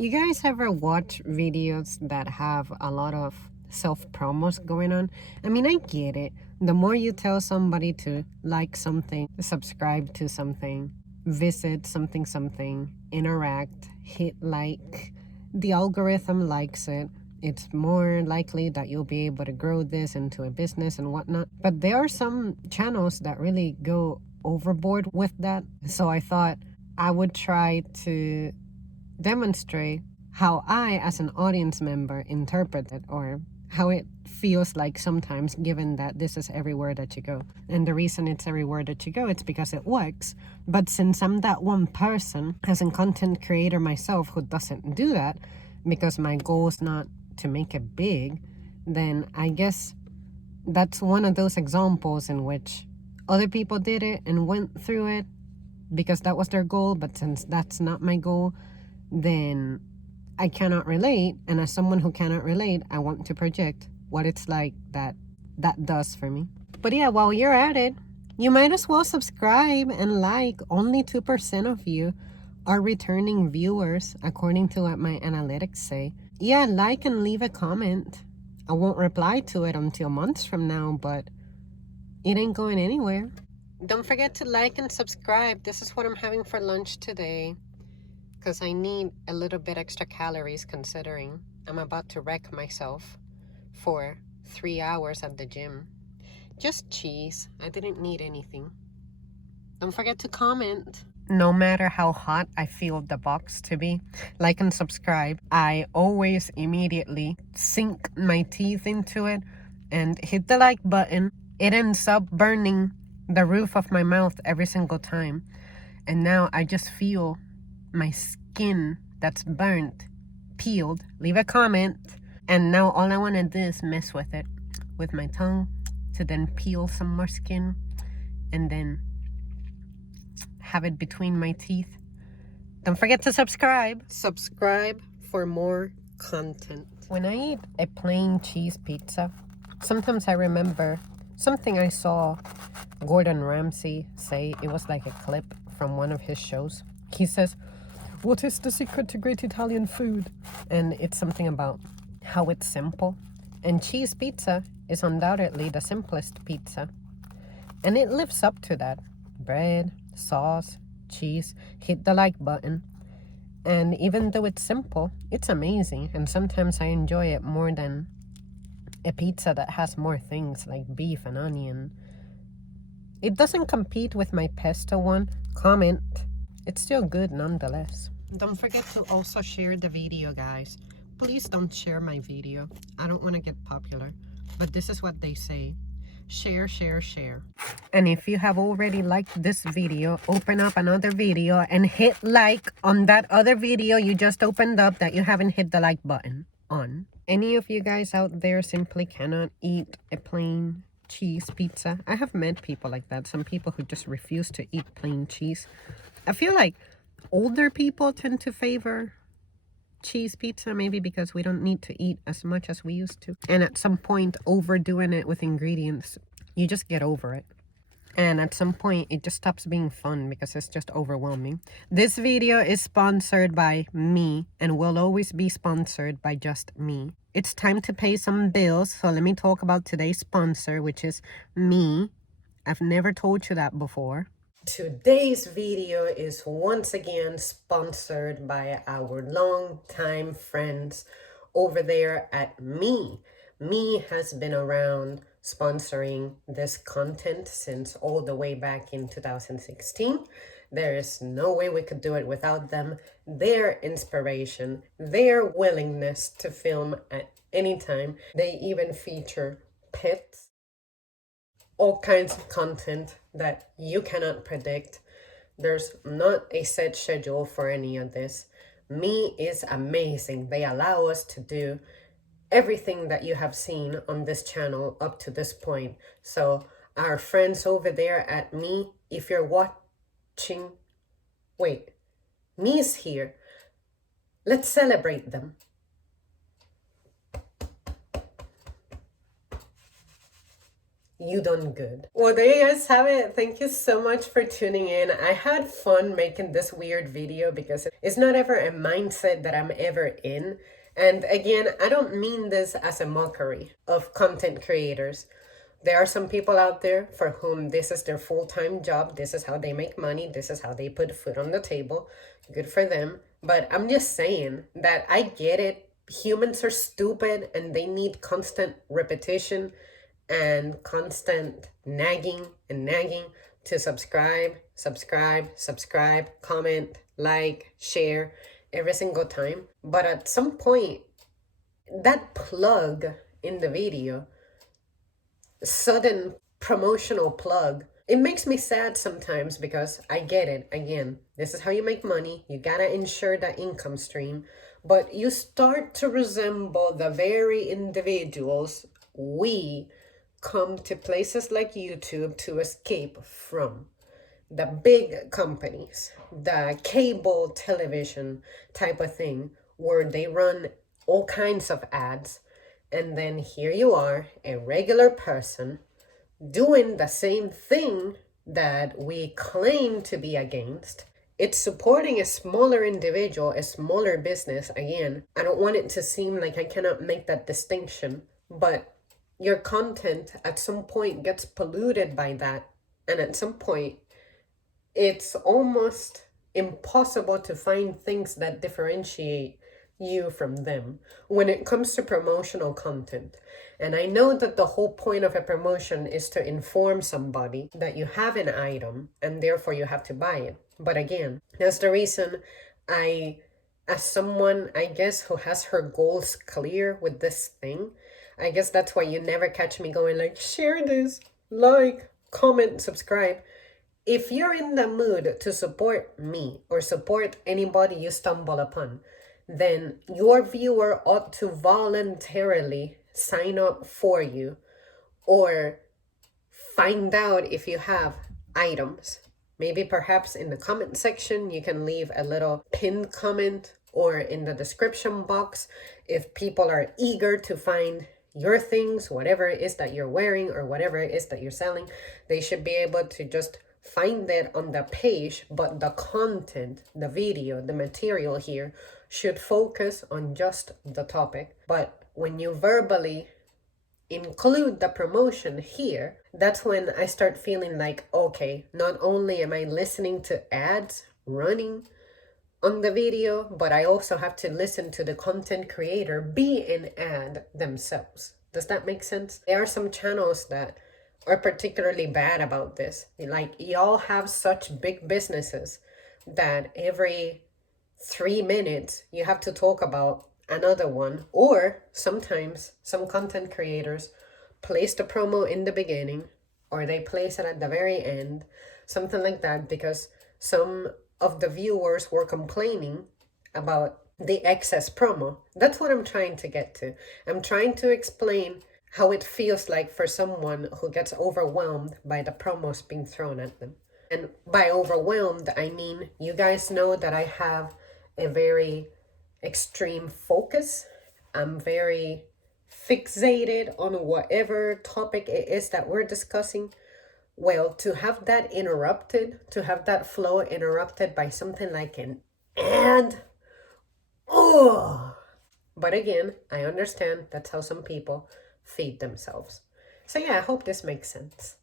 You guys ever watch videos that have a lot of self-promos going on? I mean, I get it. The more you tell somebody to like something, subscribe to something, visit something, interact, hit like, the algorithm likes it. It's more likely that you'll be able to grow this into a business and whatnot. But there are some channels that really go overboard with that. So I thought I would try to demonstrate how I, as an audience member, interpret it, or how it feels like sometimes, given that this is everywhere that you go. And the reason it's everywhere that you go, it's because it works. But since I'm that one person, as a content creator myself, who doesn't do that, because my goal is not to make it big, then I guess that's one of those examples in which other people did it and went through it because that was their goal. But since that's not my goal, then I cannot relate. And as someone who cannot relate, I want to project what it's like that does for me. But yeah, while you're at it, you might as well subscribe and like. Only 2% of you are returning viewers, according to what my analytics say. Yeah, like and leave a comment. I won't reply to it until months from now, but it ain't going anywhere. Don't forget to like and subscribe. This is what I'm having for lunch today, because I need a little bit extra calories, considering I'm about to wreck myself for 3 hours at the gym. Just cheese. I didn't need anything. Don't forget to comment. No matter how hot I feel the box to be, like and subscribe. I always immediately sink my teeth into it and hit the like button. It ends up burning the roof of my mouth every single time. And now I just feel my skin that's burnt, peeled. Leave a comment. And now all I want to do is mess with it with my tongue to then peel some more skin and then have it between my teeth. Don't forget to subscribe. Subscribe for more content. When I eat a plain cheese pizza, sometimes I remember something I saw Gordon Ramsay say. It was like a clip from one of his shows. He says, "What is the secret to great Italian food?" And it's something about how it's simple. And cheese pizza is undoubtedly the simplest pizza. And it lives up to that. Bread, sauce, cheese, hit the like button. And even though it's simple, it's amazing. And sometimes I enjoy it more than a pizza that has more things like beef and onion. It doesn't compete with my pesto one. Comment. It's still good nonetheless. Don't forget to also share the video, guys. Please don't share my video. I don't want to get popular. But this is what they say. Share, share, share. And if you have already liked this video, open up another video and hit like on that other video you just opened up that you haven't hit the like button on. Any of you guys out there simply cannot eat a plain cheese pizza? I have met people like that. Some people who just refuse to eat plain cheese. I feel like older people tend to favor cheese pizza, maybe because we don't need to eat as much as we used to. And at some point, overdoing it with ingredients, you just get over it. And at some point, it just stops being fun because it's just overwhelming. This video is sponsored by me and will always be sponsored by just me. It's time to pay some bills, so let me talk about today's sponsor, which is me. I've never told you that before. Today's video is once again sponsored by our longtime friends over there at Me. Me has been around sponsoring this content since all the way back in 2016. There is no way we could do it without them. Their inspiration, their willingness to film at any time. They even feature pets, all kinds of content that you cannot predict. There's not a set schedule for any of this. Me is amazing. They allow us to do everything that you have seen on this channel up to this point. So our friends over there at Me, if you're watching, wait, Me's here. Let's celebrate them. you done good. Well, there you guys have it. Thank you so much for tuning in. I had fun making this weird video because it's not ever a mindset that I'm ever in. And again, I don't mean this as a mockery of content creators. There are some people out there for whom this is their full-time job. This is how they make money. This is how they put food on the table. Good for them. But I'm just saying that I get it. Humans are stupid and they need constant repetition and constant nagging and nagging to subscribe, comment, like, share every single time. But at some point, that plug in the video, sudden promotional plug, it makes me sad sometimes because I get it. Again, this is how you make money. You gotta ensure that income stream. But you start to resemble the very individuals we come to places like YouTube to escape from. The big companies, the cable television type of thing, where they run all kinds of ads. And then here you are, a regular person, doing the same thing that we claim to be against. It's supporting a smaller individual, a smaller business. Again, I don't want it to seem like I cannot make that distinction, but your content at some point gets polluted by that. And at some point, it's almost impossible to find things that differentiate you from them when it comes to promotional content. And I know that the whole point of a promotion is to inform somebody that you have an item and therefore you have to buy it. But again, that's the reason as someone, I guess, who has her goals clear with this thing, I guess that's why you never catch me going like, share this, like, comment, subscribe. If you're in the mood to support me or support anybody you stumble upon, then your viewer ought to voluntarily sign up for you or find out if you have items. Maybe perhaps in the comment section, you can leave a little pinned comment, or in the description box if people are eager to find your things, whatever it is that you're wearing or whatever it is that you're selling, they should be able to just find it on the page. But the content, the video, the material here should focus on just the topic. But when you verbally include the promotion here, that's when I start feeling like, okay, not only am I listening to ads running on the video, but I also have to listen to the content creator be an ad themselves. Does that make sense? There are some channels that are particularly bad about this. Like, y'all have such big businesses that every 3 minutes you have to talk about another one. Or sometimes some content creators place the promo in the beginning or they place it at the very end, something like that, because some of the viewers were complaining about the excess promo. That's what I'm trying to get to. I'm trying to explain how it feels like for someone who gets overwhelmed by the promos being thrown at them. And by overwhelmed, I mean, you guys know that I have a very extreme focus. I'm very fixated on whatever topic it is that we're discussing. Well, to have that interrupted, to have that flow interrupted by something like an ad, oh. But again, I understand that's how some people feed themselves. So yeah, I hope this makes sense.